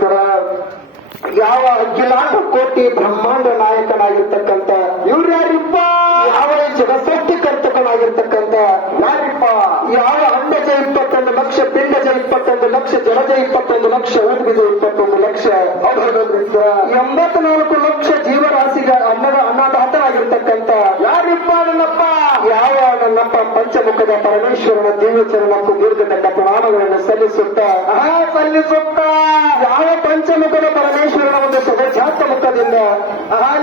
ಸರ ಯಾವ ಅಖಿಲಾಂಡ ಕೋಟಿ ಬ್ರಹ್ಮಾಂಡ ನಾಯಕನಾಗಿರ್ತಕ್ಕಂಥ ಇವ್ರು ಯಾರಿಪ್ಪ? ಯಾವ ಜಗಸೃಷ್ಟಿಕರ್ತಕನಾಗಿರ್ತಕ್ಕಂಥ ಯಾರಿಪ್ಪ? ಯಾವ ಅಂಡಜ 21 ಲಕ್ಷ, ಪಿಂಡಜ 21 ಲಕ್ಷ, ಜಲಜ 21 ಲಕ್ಷ, ಉದ್ಭಿಜ 21 ಲಕ್ಷ, 84 ಲಕ್ಷ ಜೀವರಾಶಿಗ ಅನ್ನದಾತನಾಗಿರ್ತಕ್ಕಂಥ ಯಾರಿಪ್ಪ ನನ್ನಪ್ಪ? ಯಾವ ನನ್ನಪ್ಪ ಪಂಚಮುಖದ ಪರಮೇಶ್ವರನ ದಿವ್ಯಚರಣಕ್ಕೂ ದೀರ್ಘದಂಡ ಪ್ರಣಾಮಗಳನ್ನು ಸಲ್ಲಿಸುತ್ತಾ ಯಾವ ಪಂಚಮುಖದ ಪರಮೇಶ್ವರನ ಒಂದು ಸದಜಾತ ಮುಖದಿಂದ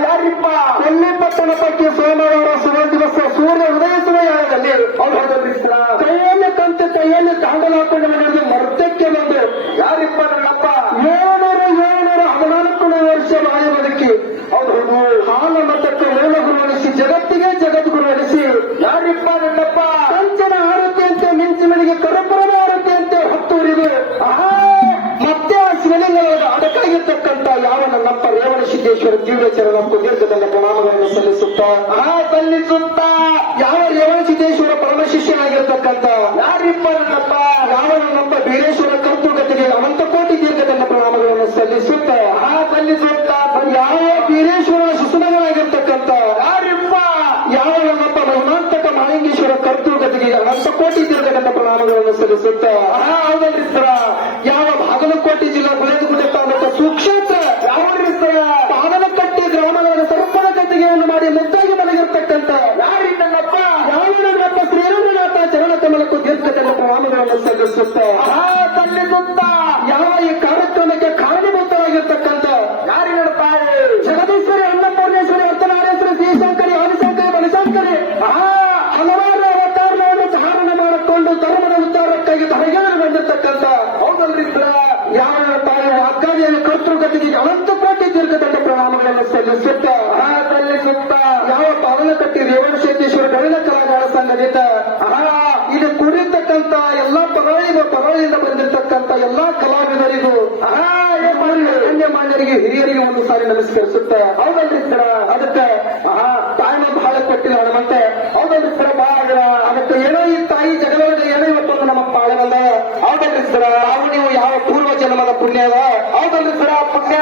ಯಾರಿಪ್ಪ? ಕೊಲ್ಲಿಪಟ್ಟಣ ಪೈಕಿ ಸೋಮವಾರ ಸುವ ದಿವಸ ಸೂರ್ಯ ಉದಯಿಸುವ ಯಾಗದಲ್ಲಿ ಕೈಯಲ್ಲಿ ಕಂತೆ ಕೈಯಲ್ಲಿ ತಾಂಡಲಾಕೊಂಡು ನಡೆದು ಮರ್ತಕ್ಕೆ ಬಂದು ಯಾರಿಪ್ಪ ನನ್ನಪ್ಪ? 714 ವರ್ಷ ಬಾಯ ಬದುಕಿ ಹೌದು ಹಾಲ ಮತಕ್ಕೆ ಮೂಲ ಗುರುವಡಿಸಿ ಜಗತ್ತಿಗೆ ಜಗದ್ಗುರು ನಡೆಸಿ ಯಾರಿಪ್ಪ ನನ್ನಪ್ಪ? ಕಂಚನ ಆರೋಗ್ಯಂತೆ ಮಿಂಚಿಮಣಿಗೆ ಕರುಪುರದ ಆರೋಗ್ಯಂತೆ ಹೊತ್ತೂರಿದು ಮತ್ತೆ ಆ ಶಿವಲಿಂಗದ ಅಡಕಾಗಿರ್ತಕ್ಕಂಥ ಯಾವ ನನ್ನಪ್ಪ ರೇವಣ ಸಿದ್ದೇಶ್ವರ ದಿವ್ಯ ಚರಣಕ್ಕೂ ದೀರ್ಘದಂಡ ಪ್ರಣಾಮಗಳನ್ನು ಸಲ್ಲಿಸುತ್ತಾ ಯಾವ ರೇವಣ ಸಿದ್ದೇಶ್ವರ ಪರಮ ಶಿಷ್ಯನಾಗಿರ್ತಕ್ಕಂಥ ಯಾರಿಪ್ಪ ನನ್ನಪ್ಪ? ಯಾವ ನನ್ನಪ್ಪ ಬೀರೇಶ್ವರ ಕರ್ತುಗತಿಗೆ ಅನಂತ ಕೋಟಿ ದೀರ್ಘದಂಡ ಪ್ರಣಾಮಗಳನ್ನು ಸಲ್ಲಿಸುತ್ತಾ ಯಾವ ಬೀರೇಶ್ವರ ಸುಸುಮಗನಾಗಿರ್ತಕ್ಕಂಥ ಯಾರಿಪ್ಪ? ಯಾವ ನನ್ನಪ್ಪ ಮಹಿಮಾಂತಕ ಮಾಲಿಂಗೇಶ್ವರ ಕರ್ತುಗತಿಗೆ ಅನಂತ ಕೋಟಿ ದೀರ್ಘದಂಡ ಪ್ರಣಾಮಗಳನ್ನು ಸಲ್ಲಿಸುತ್ತಾ ಹೌದಲ್ರಿ ಸರ ಯಾವ ಬಾಗಲಕೋಟೆ ಜಿಲ್ಲಾ ಗುಳೇದಗುಡ್ಡೆ ತಾಲೂಕು ಸುಕ್ಷೇತ್ರ ಯಾವ ಪಾದನಕಟ್ಟಿ ಗ್ರಾಮಗಳ ಸರ್ಪಣ ಕಟ್ಟಿಗೆಯನ್ನು ಮಾಡಿ ಮುದ್ದಾಗಿ ಮಲಗಿರ್ತಕ್ಕಂಥ ಯಾರಿ ನನ್ನಪ್ಪ? ಯಾವ ನನ್ನಪ್ಪ ಶ್ರೀರಂಗನಾಥ ಚರಣ ಕಮಲಕ್ಕೂ ದೀರ್ಘದಂಡ ಪ್ರಣಾಮಗಳನ್ನು ಸಲ್ಲಿಸುತ್ತಾ ಯಾವ ಈ ಕಾರ್ಯಕ್ರಮಕ್ಕೆ ಕಾರಣಭೂತರಾಗಿರ್ತಕ್ಕಂಥ ಯಾರಿ ನನ್ನಪ್ಪ? ಜಗದೀಶ್ವರಿ, ಅನ್ನಪೂರ್ಣೇಶ್ವರಿ, ಅರ್ಥನಾರೇಶ್ವರಿ, ಶ್ರೀಶಂಕರಿ, ಆದಿಶಂಕರಿ, ಬನಶಂಕರಿ ಹಲವಾರು ಅವತಾರಗಳನ್ನು ಧಾರಣ ಮಾಡಿಕೊಂಡು ಧರ್ಮದ ಉದ್ಧಾರಕ್ಕಾಗಿ ಹೊರಗೇರಿ ಬಂದಿರ್ತಕ್ಕಂಥ ಹೌದಲ್ರಿ ಯಾವ ತಾಯಿ ವಾಗ್ದಾದಿಯನ್ನು ಕರ್ತೃಗತಿಗೆ ಅನಂತ ಕೋಟಿ ದೀರ್ಘದಂಡ ಪ್ರಣಾಮಗಳನ್ನು ಸಲ್ಲಿಸುತ್ತಾ ಯಾವ ಪಾವನಕಟ್ಟಿ ರೇವಣ ಸಿದ್ದೇಶ್ವರ ಗಣಿನ ಕಲಾಗಾರ ಸಂಘದಿಂದ ಇದು ಕೂಡಿರ್ತಕ್ಕಂಥ ಎಲ್ಲಾ ಪರಳಿಯಿಂದ ಬಂದಿರತಕ್ಕಂಥ ಎಲ್ಲಾ ಕಲಾವಿದರಿಗೂ ಗಣ್ಯಮಾನ್ಯರಿಗೆ ಹಿರಿಯರಿಗೆ ಒಂದು ಸಾರಿ ನಮಸ್ಕರಿಸುತ್ತೆ ಹೌದಲ್ರಿ ಸರ ಅದಕ್ಕೆ ತಾಯಿನ ಬಹಳ ಕೊಟ್ಟಿಲ್ಲ ಹನುಮಂತೆ ಹೌದಲ್ರಿ ಸರ ಬಹಳ ಅದಕ್ಕೆ ಏನೋ ಈ ತಾಯಿ ಜಗದೊಳಗೆ ಏನೋ ಇವತ್ತೊಂದು ನಮ್ಮ ಪಾಳೆ ಬಂದ ಹೌದಲ್ರಿ ಸರ ನಾವು ನೀವು ಯಾವ ಪೂರ್ವ ಜನ್ಮದ ಪುಣ್ಯ ಅದ ಹೌದಲ್ರಿ ಸರ ಪುಣ್ಯ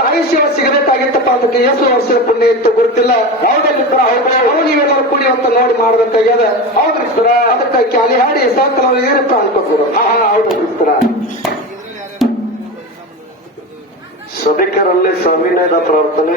ತಾಯಿ ಶಿವ ಸಿಗಬೇಕಾಗಿತ್ತಪ್ಪ ಅದಕ್ಕೆ ಎಷ್ಟು ವರ್ಷದ ಪುಣ್ಯ ಇತ್ತು ಗೊತ್ತಿಲ್ಲ ಹೌದಲ್ರಿ ಸರ ಹೌದು ನೀವೆಲ್ಲರೂ ಕೂಡಿ ಅಂತ ನೋಡಿ ಮಾಡ್ಬೇಕಾಗ್ಯದ ಹೌದ್ರಿ ಸರ ಅದಕ್ಕೆ ಕ್ಯಾಲಿ ಹಾಡಿ ಸಾಕು ನಾವು ಇರುತ್ತ ಅನ್ಕೋಬಹುದು ಹೌದಲ್ರಿ ಸರ ಸಭಿಕರಲ್ಲಿ ಸವಿನಯದ ಪ್ರಾರ್ಥನೆ.